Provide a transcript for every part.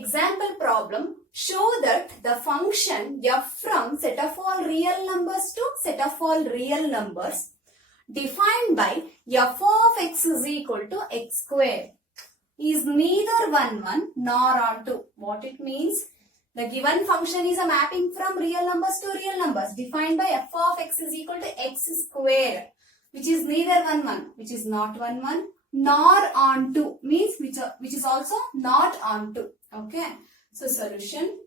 Example problem. Show that the function f from set of all real numbers to set of all real numbers defined by f of x is equal to x square is neither 1 nor onto. What it means? The given function is a mapping from real numbers to real numbers defined by f of x is equal to x square, which is neither 1 which is not 1 nor onto, means which is also not onto. Okay. So solution.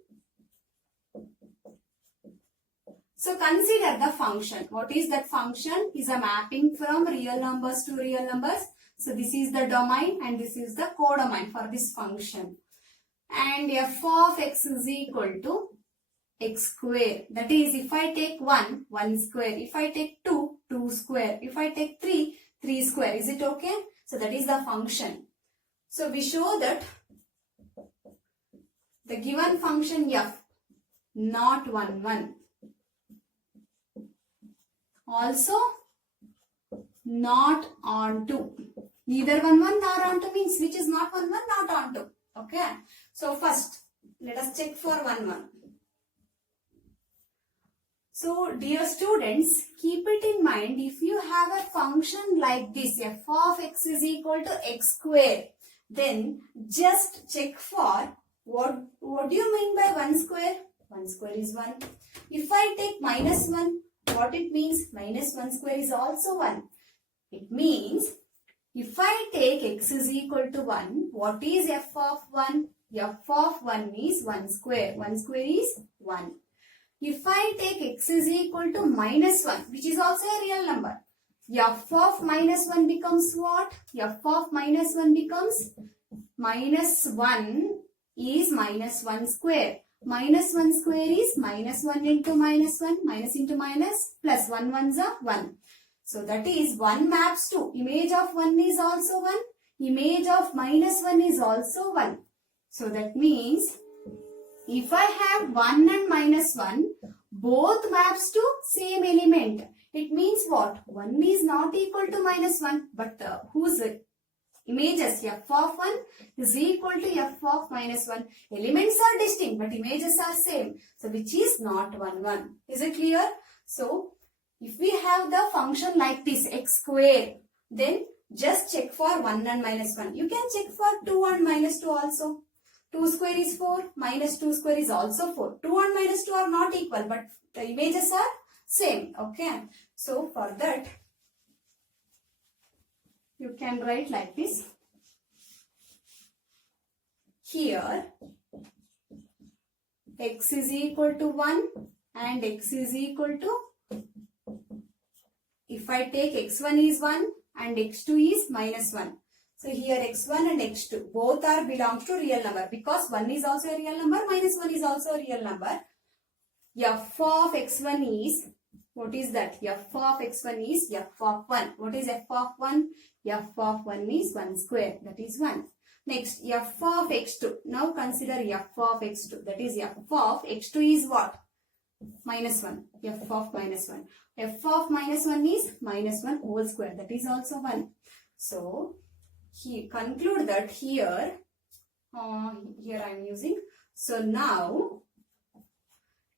So consider the function. What is that function? Is a mapping from real numbers to real numbers. So this is the domain and this is the codomain for this function. And f of x is equal to x square. That is, if I take 1, 1 square. If I take 2, 2 square. If I take 3, 3 square. Is it okay? So that is the function. So we show that the given function f not 1 also not onto. Neither 1 nor onto means which is not 1 not onto. Okay. So first let us check for 1 So dear students, keep it in mind, if you have a function like this f of x is equal to x square, then just check for what do you mean by 1 square? 1 square is 1. If I take minus 1, what it means? Minus 1 square is also 1. It means if I take x is equal to 1, what is f of 1? F of 1 is 1 square. 1 square is 1. If I take x is equal to minus 1, which is also a real number, f of minus 1 becomes what? F of minus 1 becomes minus 1 is minus 1 square. Minus 1 square is minus 1 into minus 1, minus into minus, plus 1 ones are 1. So that is 1 maps to image of 1 is also 1, image of minus 1 is also 1. So that means if I have 1 and minus 1, both maps to same element. It means what? 1 is not equal to minus 1, but whose images f of 1 is equal to f of minus 1. Elements are distinct, but images are same. So which is not 1. Is it clear? So if we have the function like this x square, then just check for 1 and minus 1. You can check for 2 and minus 2 also. 2 square is 4, minus 2 square is also 4. 2 and minus 2 are not equal, but the images are same. Okay. So for that, you can write like this. Here, x is equal to 1 and x is equal to, if I take x1 is 1 and x2 is minus 1. So here x1 and x2 both are belongs to real number, because 1 is also a real number, minus 1 is also a real number. F of x1 is, what is that? F of x1 is f of 1. What is f of 1? F of 1 is 1 square, that is 1. Next, f of x2. Now consider f of x2. That is f of x2 is what? Minus 1. F of minus 1. F of minus 1 is minus 1 whole square. That is also 1. So, conclude that here I am using. So now,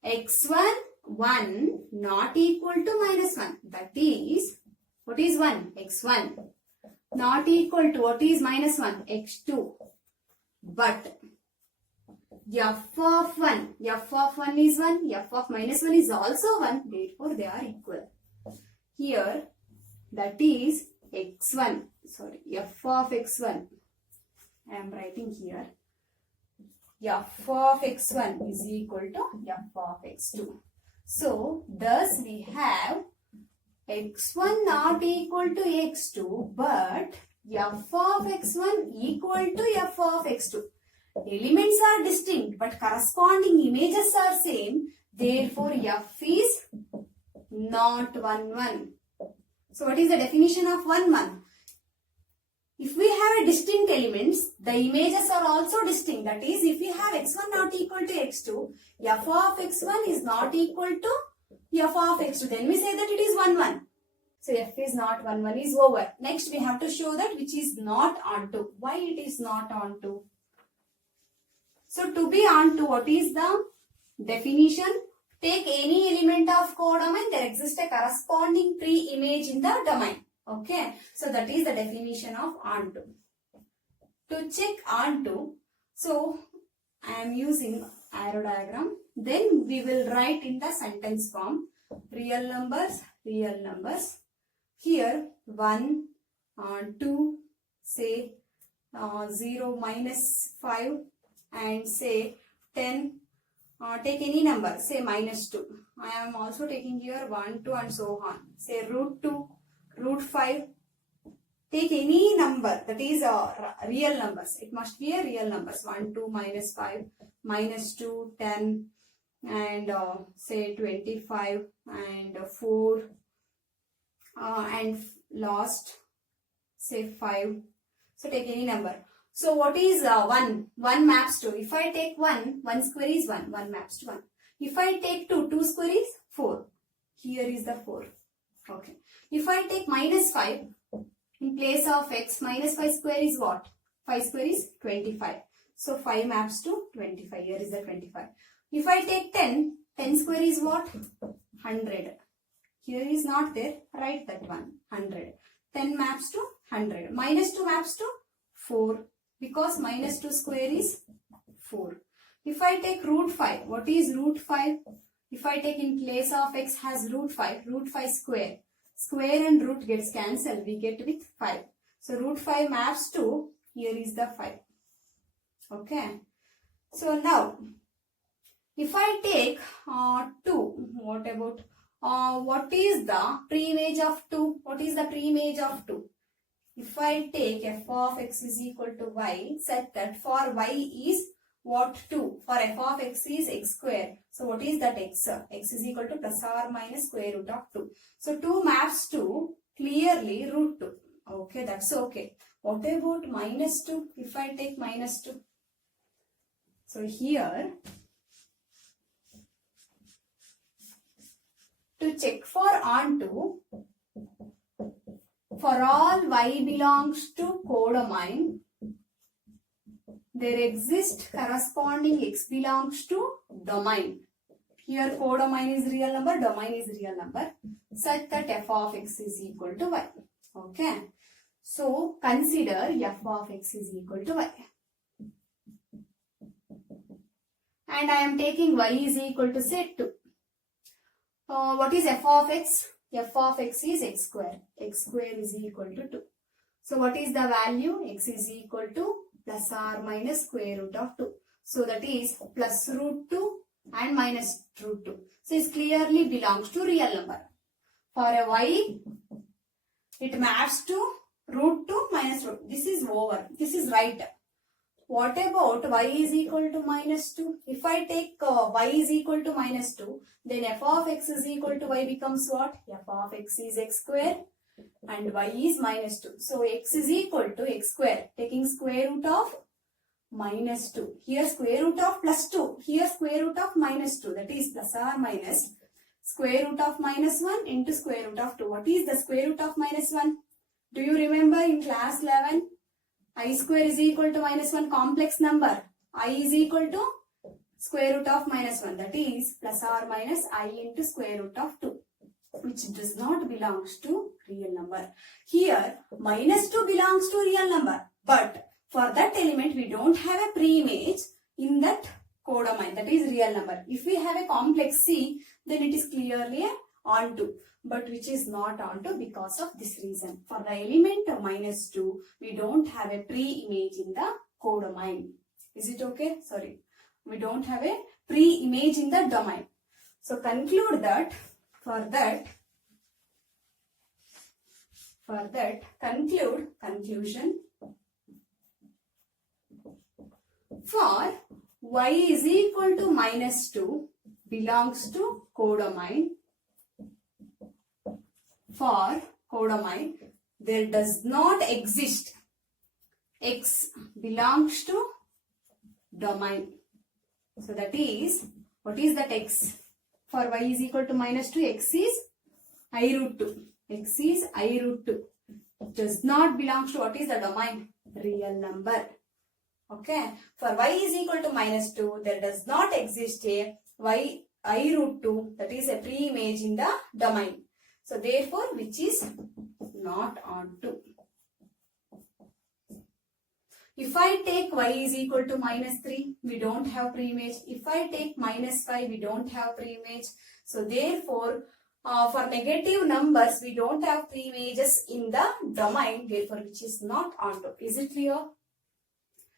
x1, 1 not equal to minus 1. That is, what is 1? x1. Not equal to, what is minus 1? x2. But f of 1 is 1, f of minus 1 is also 1, therefore they are equal. Here, that is x1, sorry, f of x1, I am writing here, f of x1 is equal to f of x2. So, thus we have x1 not equal to x2, but f of x1 equal to f of x2. Elements are distinct, but corresponding images are same. Therefore, f is not 1. So, what is the definition of 1? If we have a distinct elements, the images are also distinct. That is, if we have x1 not equal to x2, f of x1 is not equal to f of x2. Then we say that it is 1. So, f is not 1 is over. Next, we have to show that which is not onto. Why it is not onto? So to be onto, what is the definition? Take any element of codomain, there exists a corresponding pre-image in the domain. Okay, so that is the definition of onto. To check onto, so I am using arrow diagram. Then we will write in the sentence form real numbers, real numbers. Here 1, 2, say 0, -5, and say 10. Take any number, say -2. I am also taking here 1, 2 and so on. Say √2, √5. Take any number that is real numbers. It must be a real numbers. 1, 2, -5, -2, 10, and say 25, and 4, and last say 5. So take any number. So what is 1? 1 maps to. If I take 1, 1 square is 1. 1 maps to 1. If I take 2, 2 square is 4. Here is the 4. Okay. If I take -5, in place of x, -5 square is what? 5 square is 25. So 5 maps to 25. Here is the 25. If I take 10, 10 square is what? 100. Here is not there. Write that one. 100. 10 maps to 100. -2 maps to 4. Because -2 square is 4. If I take √5, what is √5? If I take in place of x has √5, √5 square. Square and root gets cancelled. We get with 5. So √5 maps to, here is the 5. Okay. So now, if I take 2, what about, what is the pre-image of 2? What is the pre-image of 2? If I take f of x is equal to y, such that for y is what? 2. For f of x is x square. So what is that x? X is equal to plus or minus square root of 2. So 2 maps to clearly √2. Okay, that's okay. What about -2? If I take -2. So here, to check for onto, for all y belongs to codomain, there exists corresponding x belongs to domain. Here codomain is real number, domain is real number, such that f of x is equal to y. Okay. So consider f of x is equal to y. And I am taking y is equal to say 2. What is f of x? F of x is x square. X square is equal to 2. So what is the value? X is equal to plus or minus square root of 2. So that is plus √2 and minus √2. So it clearly belongs to real number. For a y, it maps to √2 minus √2. This is over. This is right. What about y is equal to -2? If I take y is equal to -2, then f of x is equal to y becomes what? F of x is x square and y is -2. So x is equal to x square, taking square root of -2. Here square root of plus 2. Here square root of -2. That is plus or minus square root of -1 into square root of 2. What is the square root of -1? Do you remember in class 11? I square is equal to -1 complex number. I is equal to square root of -1. That is plus or minus I into square root of 2. Which does not belongs to real number. Here -2 belongs to real number. But for that element we don't have a pre-image in that codomain. That is real number. If we have a complex C, then it is clearly a onto. But which is not onto because of this reason. For the element of -2, we don't have a pre-image in the codomain. Is it okay? Sorry. We don't have a pre-image in the domain. So conclude that conclusion. For y is equal to -2 belongs to codomain. For codomain, there does not exist x belongs to domain. So that is, what is that x? For y is equal to -2, x is I√2. X is I√2. It does not belong to what is the domain? Real number. Okay. For y is equal to minus 2, there does not exist a y I root 2, that is a pre-image in the domain. So therefore, which is not onto. If I take y is equal to minus 3, we don't have pre-image. If I take minus 5, we don't have pre-image. So therefore, for negative numbers, we don't have pre-images in the domain, therefore which is not onto. Is it clear?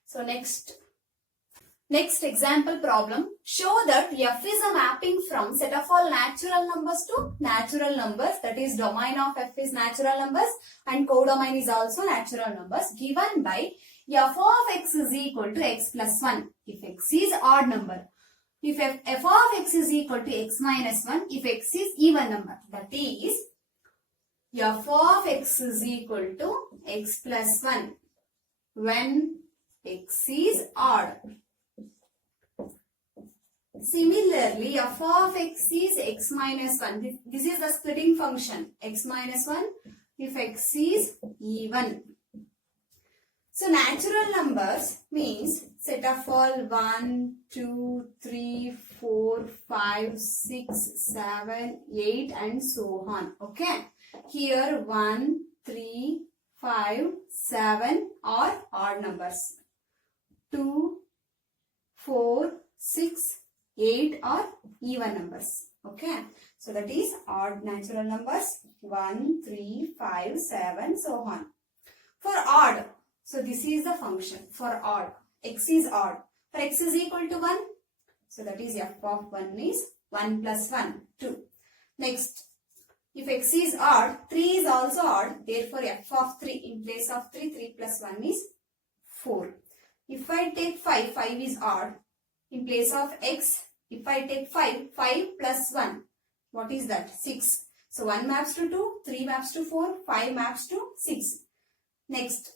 So next example problem. Show that f is a mapping from set of all natural numbers to natural numbers. That is, domain of f is natural numbers and codomain is also natural numbers, given by f of x is equal to x plus 1 if x is odd number. If f of x is equal to x minus 1 if x is even number. That is, f of x is equal to x plus 1 when x is odd. Similarly, f of x is x minus 1. This is the splitting function, x minus 1 if x is even. So natural numbers means set of all 1, 2, 3, 4, 5, 6, 7, 8 and so on. Okay. Here 1, 3, 5, 7 are odd numbers. 2, 4, 6, 8 are even numbers. Okay. So that is odd natural numbers. 1, 3, 5, 7, so on. For odd, so this is the function for odd. X is odd. For x is equal to 1. So that is f of 1 is 1 plus 1, 2. Next, if x is odd, 3 is also odd. Therefore, f of 3 in place of 3, 3 plus 1 is 4. If I take 5, 5 is odd. In place of x, if I take 5, 5 plus 1, what is that? 6. So 1 maps to 2, 3 maps to 4, 5 maps to 6. Next,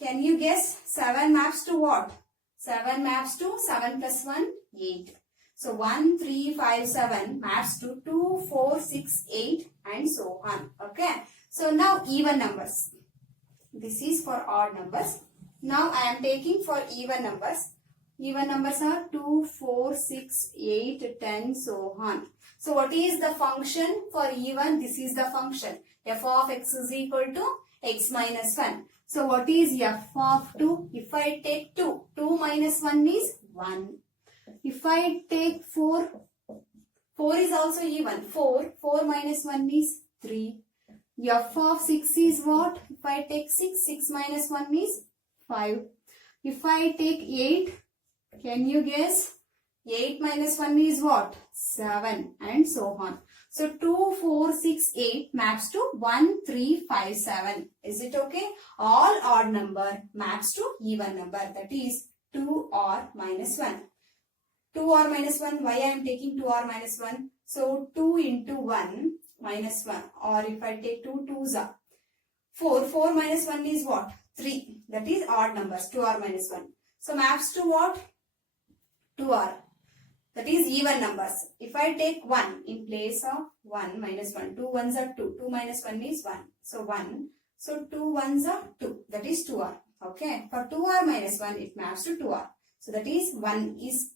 can you guess 7 maps to what? 7 maps to 7 plus 1, 8. So 1, 3, 5, 7 maps to 2, 4, 6, 8 and so on. Okay. So now even numbers. This is for odd numbers. Now I am taking for even numbers. Even numbers are 2, 4, 6, 8, 10, so on. So what is the function for even? This is the function. F of x is equal to x minus 1. So what is f of 2? If I take 2, 2 minus 1 is 1. If I take 4, 4 is also even. 4 minus 1 is 3. F of 6 is what? If I take 6, 6 minus 1 is 5. If I take 8, can you guess? 8 minus 1 is what? 7 and so on. So 2, 4, 6, 8 maps to 1, 3, 5, 7. Is it okay? All odd number maps to even number, that is 2r minus 1. 2r minus 1, why I am taking 2r minus 1? So 2 into 1 minus 1, or if I take 2 2s are 4. 4 minus 1 is what? 3. That is odd numbers, 2r minus 1. So maps to what? 2r. That is even numbers. If I take 1 in place of 1 minus 1, 2 1s are 2. 2 minus 1 is 1. So 1. So 2 1s are 2. That is 2r. Okay. For 2r minus 1, it maps to 2r. So that is 1 is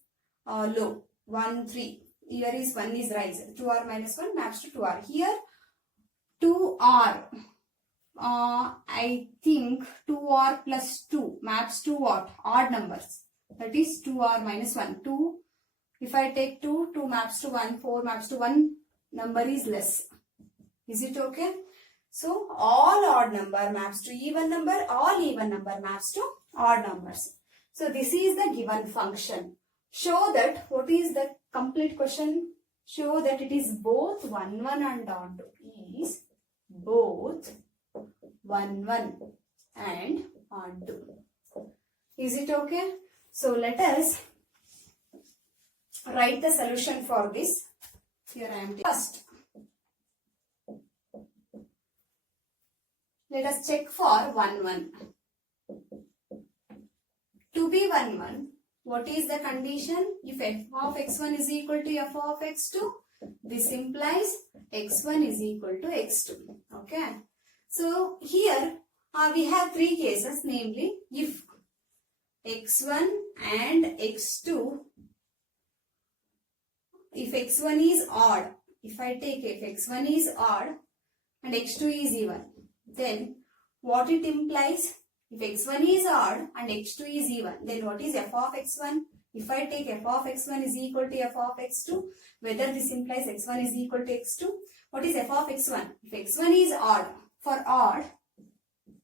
low. 1, 3. Here is 1 is rise. 2r minus 1 maps to 2r. Here 2r. I think 2r plus 2 maps to what? Odd numbers. That is 2r minus 1. 2. If I take 2, 2 maps to 1, 4 maps to 1, number is less. Is it okay? So, all odd number maps to even number, all even number maps to odd numbers. So, this is the given function. Show that, what is the complete question? Show that it is both 1, 1 and onto. Is both 1, 1 and onto. Is it okay? So, let us write the solution for this. Here I am taking first. Let us check for 1, 1. To be 1, 1, what is the condition? If f of x1 is equal to f of x2, this implies x1 is equal to x2. Okay. So, here we have 3 cases, namely if x1 and x2, if x1 is odd, if I take if x1 is odd and x2 is even, then what it implies? If x1 is odd and x2 is even, then what is f of x1? If I take f of x1 is equal to f of x2, whether this implies x1 is equal to x2, what is f of x1? If x1 is odd, for odd,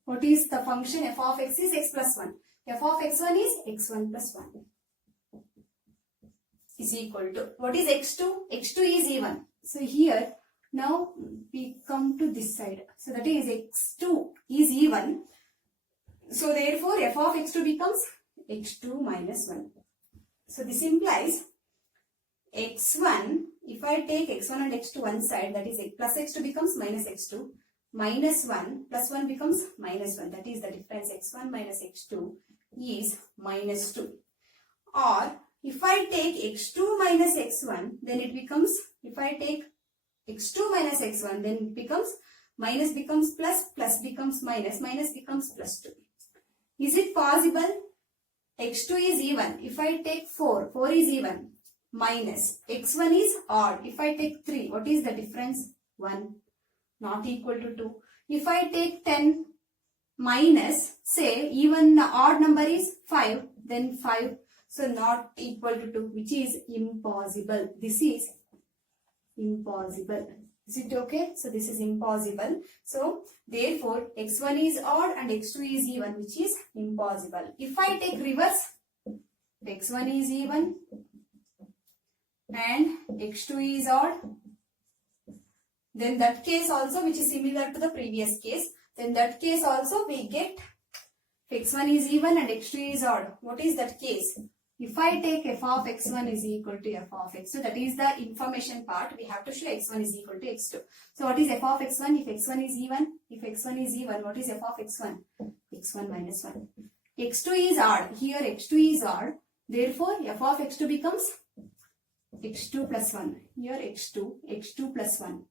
what is the function? F of x is x plus 1. F of x1 is x1 plus 1 is equal to, what is x2? x2 is even. So here, now we come to this side. So that is x2 is even. So therefore, f of x2 becomes x2 minus 1. So this implies x1, if I take x1 and x2 one side, that is plus x2 becomes minus x2. Minus 1 plus 1 becomes minus 1. That is the difference. X1 minus x2 is minus 2. Or if I take x2 minus x1, then it becomes, if I take x2 minus x1, then it becomes minus becomes plus, plus becomes minus, minus becomes plus 2. Is it possible? x2 is even. If I take 4, 4 is even. Minus x1 is odd. If I take 3, what is the difference? 1. Not equal to 2. If I take 10 minus, say, even odd number is 5, then 5. So not equal to 2, which is impossible. This is impossible. Is it okay? So this is impossible. So therefore, x1 is odd and x2 is even, which is impossible. If I take reverse, x1 is even and x2 is odd, then that case also, which is similar to the previous case, then that case also we get x1 is even and x2 is odd. What is that case? If I take f of x1 is equal to f of x2, that is the information part, we have to show x1 is equal to x2. So what is f of x1? If x1 is even, what is f of x1? x1 minus 1. x2 is odd. Here x2 is odd. Therefore, f of x2 becomes x2 plus 1. Here x2 plus 1.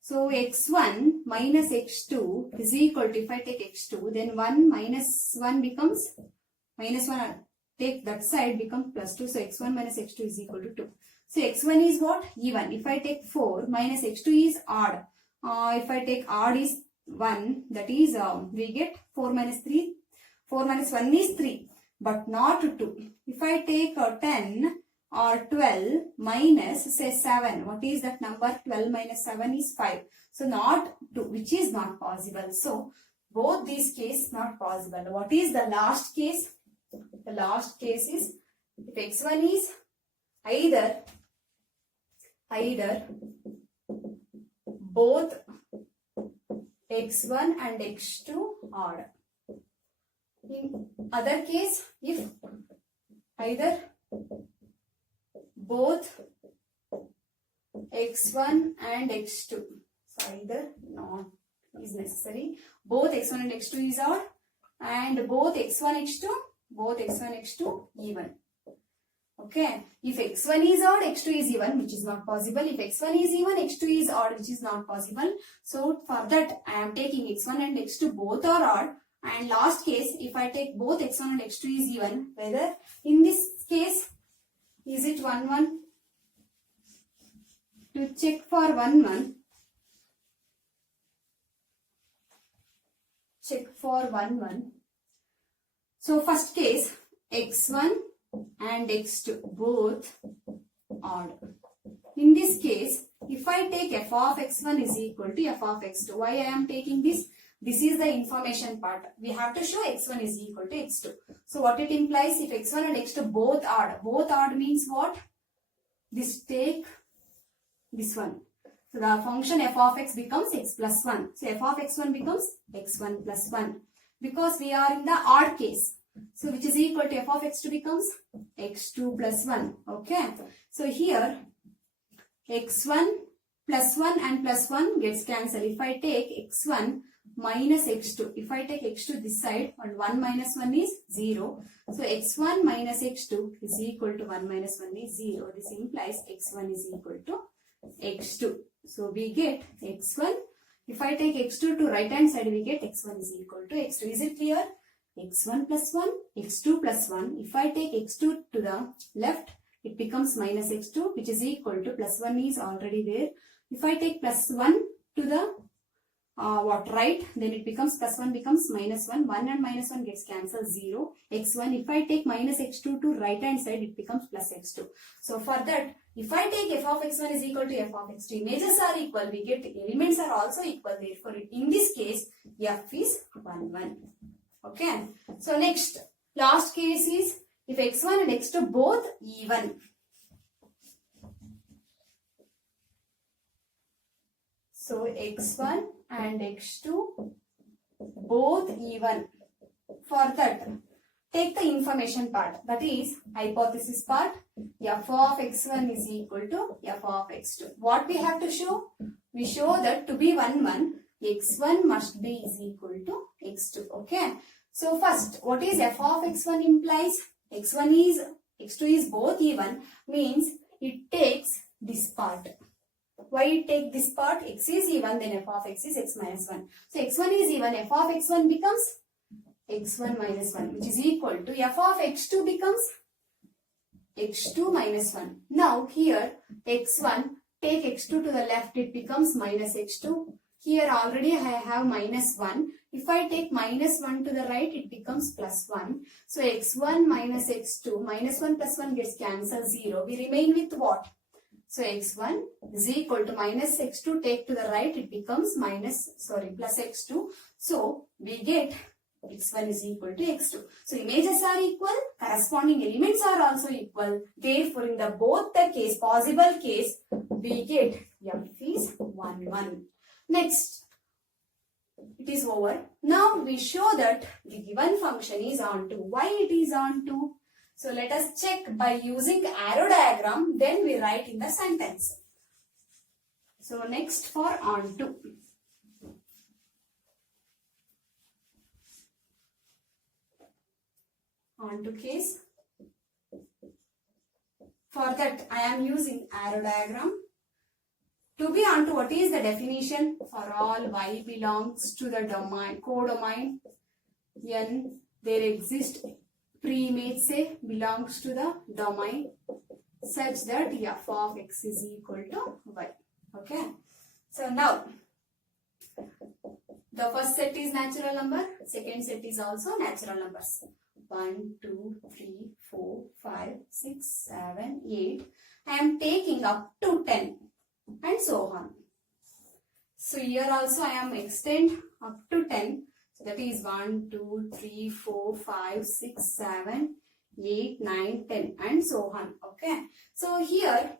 So x1 minus x2 is equal to, if I take x2, then 1 minus 1 becomes minus 1. Take that side becomes plus 2. So x1 minus x2 is equal to 2. So x1 is what? Even. If I take 4 minus x2 is odd. If I take odd is 1, that is we get 4 minus 3. 4 minus 1 is 3, but not 2. If I take 10 or 12 minus say 7, what is that number? 12 minus 7 is 5. So not 2, which is not possible. So both these cases not possible. What is the last case? The last case is if x1 is either both x1 and x2 odd. In other case, if either both x1 and x2, so either not is necessary, both x1 and x2 is odd and both x1 x2 even. Okay, if x1 is odd, x2 is even, which is not possible. If x1 is even, x2 is odd, which is not possible. So for that I am taking x1 and x2 both are odd, and last case if I take both x1 and x2 is even, whether in this case is it 1 1? To check for 1 1, check for 1 1. So first case x1 and x2 both odd. In this case, if I take f of x1 is equal to f of x2, why I am taking this? This is the information part. We have to show x1 is equal to x2. So what it implies, if x1 and x2 both odd means what? This take this one. So the function f of x becomes x plus 1. So f of x1 becomes x1 plus 1. Because we are in the odd case. So which is equal to f of x2 becomes x2 plus 1. Okay. So here x1 plus 1 and plus 1 gets cancelled. If I take x1 minus x2, if I take x2 this side, and 1 minus 1 is 0. So x1 minus x2 is equal to 1 minus 1 is 0. This implies x1 is equal to x2. So we get x1. If I take x2 to right hand side, we get x1 is equal to x2. Is it clear? x1 plus 1, x2 plus 1. If I take x2 to the left, it becomes minus x2, which is equal to plus 1 is already there. If I take plus 1 to the right, then it becomes plus 1 becomes minus 1. 1 and minus 1 gets cancelled, 0. x1, if I take minus x2 to right hand side, it becomes plus x2. So for that, if I take f of x1 is equal to f of x2, images are equal, we get elements are also equal. Therefore, in this case, f is 1, 1. Okay. So next, last case is if x1 and x2 both even. So x1 and x2 both even. For that, take the information part, that is hypothesis part. F of x1 is equal to f of x2. What we have to show? We show that to be 1, 1, x1 must be is equal to x2. Okay. So first, what is f of x1 implies? x2 is both even, means it takes this part. Why it take this part? X is even, then f of x is x minus 1. So x1 is even, f of x1 becomes x1 minus 1, which is equal to f of x2 becomes x2 minus 1. Now here x1, take x2 to the left, it becomes minus x2. Here already I have minus 1. If I take minus 1 to the right, it becomes plus 1. So x1 minus x2, minus 1 plus 1 gets cancelled, 0. We remain with what? So x1 is equal to minus x2, take to the right, it becomes plus x2. So we get x1 is equal to x2. So images are equal, corresponding elements are also equal. Therefore, in the both the case, possible case, we get f is 1, 1. Next, it is over. Now we show that the given function is onto. Why it is onto? So let us check by using arrow diagram, then we write in the sentence. So next for onto. Onto case. For that I am using arrow diagram. To be onto, what is the definition? For all y belongs to the domain, codomain n, there exists pre-image say belongs to the domain such that f of x is equal to y. Okay. So now, the first set is natural number, second set is also natural numbers. 1, 2, 3, 4, 5, 6, 7, 8. I am taking up to 10 and so on. So here also I am extend up to 10. So that is 1, 2, 3, 4, 5, 6, 7, 8, 9, 10 and so on. Okay. So here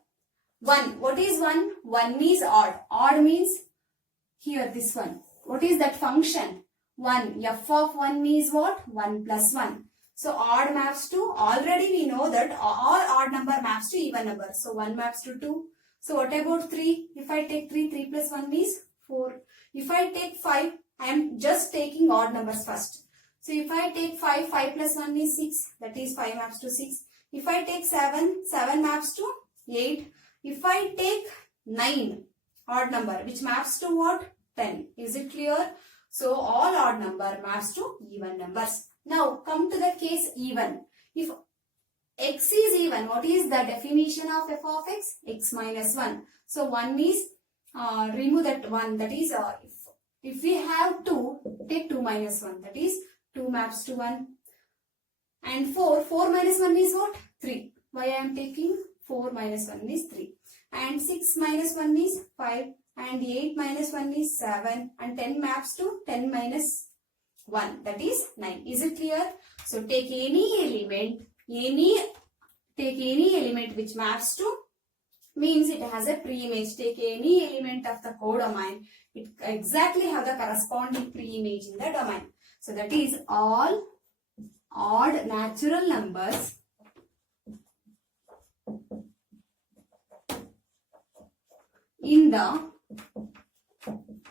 1. What is 1? 1 is odd. Odd means here this one. What is that function? 1. F of 1 is what? 1 plus 1. So odd maps to, already we know that all odd number maps to even number. So 1 maps to 2. So what about 3? If I take 3, 3 plus 1 is 4. If I take 5, I am just taking odd numbers first. So if I take 5, 5 plus 1 is 6. That is 5 maps to 6. If I take 7, 7 maps to 8. If I take 9, odd number, which maps to what? 10. Is it clear? So all odd number maps to even numbers. Now come to the case even. If x is even, what is the definition of f of x? X minus 1. So 1 is, remove that 1. That is, if we have 2, take 2 minus 1. That is 2 maps to 1. And 4 minus 1 is what? 3. Why I am taking 4 minus 1 is 3. And 6 minus 1 is 5. And 8 minus 1 is 7. And 10 maps to 10 minus 1. That is 9. Is it clear? So take any element, which maps to, means it has a pre-image. Take any element of the codomain, it exactly have the corresponding pre-image in the domain. So that is all odd natural numbers in the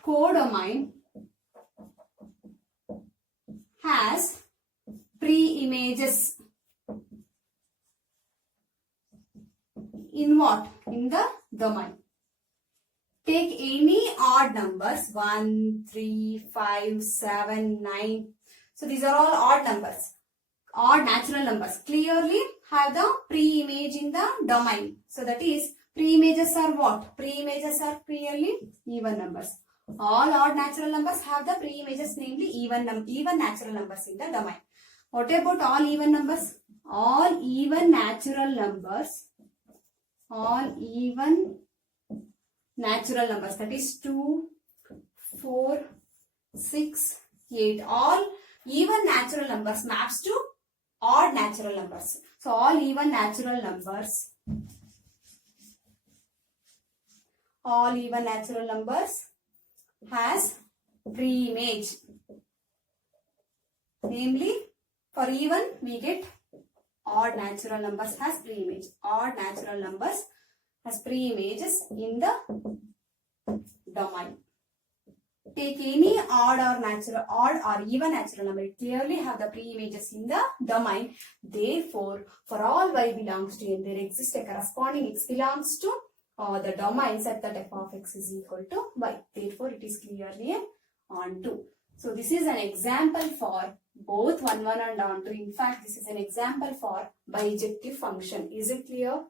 codomain has pre-images. In what? In the domain. Take any odd numbers, 1, 3, 5, 7, 9. So these are all odd numbers, odd natural numbers. Clearly have the pre-image in the domain. So that is, pre-images are what? Pre-images are clearly even numbers. All odd natural numbers have the pre-images, namely even natural numbers in the domain. What about all even numbers? All even natural numbers, that is 2, 4, 6, 8. All even natural numbers maps to odd natural numbers. So all even natural numbers has pre-image. Namely, for even we get odd natural numbers has pre-image. Odd natural numbers has pre-images in the domain. Take any odd or even natural number. It clearly have the pre-images in the domain. Therefore, for all y belongs to n, there exists a corresponding x belongs to the domain such that f of x is equal to y. Therefore, it is clearly onto. So this is an example for both 1, 1 and onto. In fact, this is an example for bijective function. Is it clear?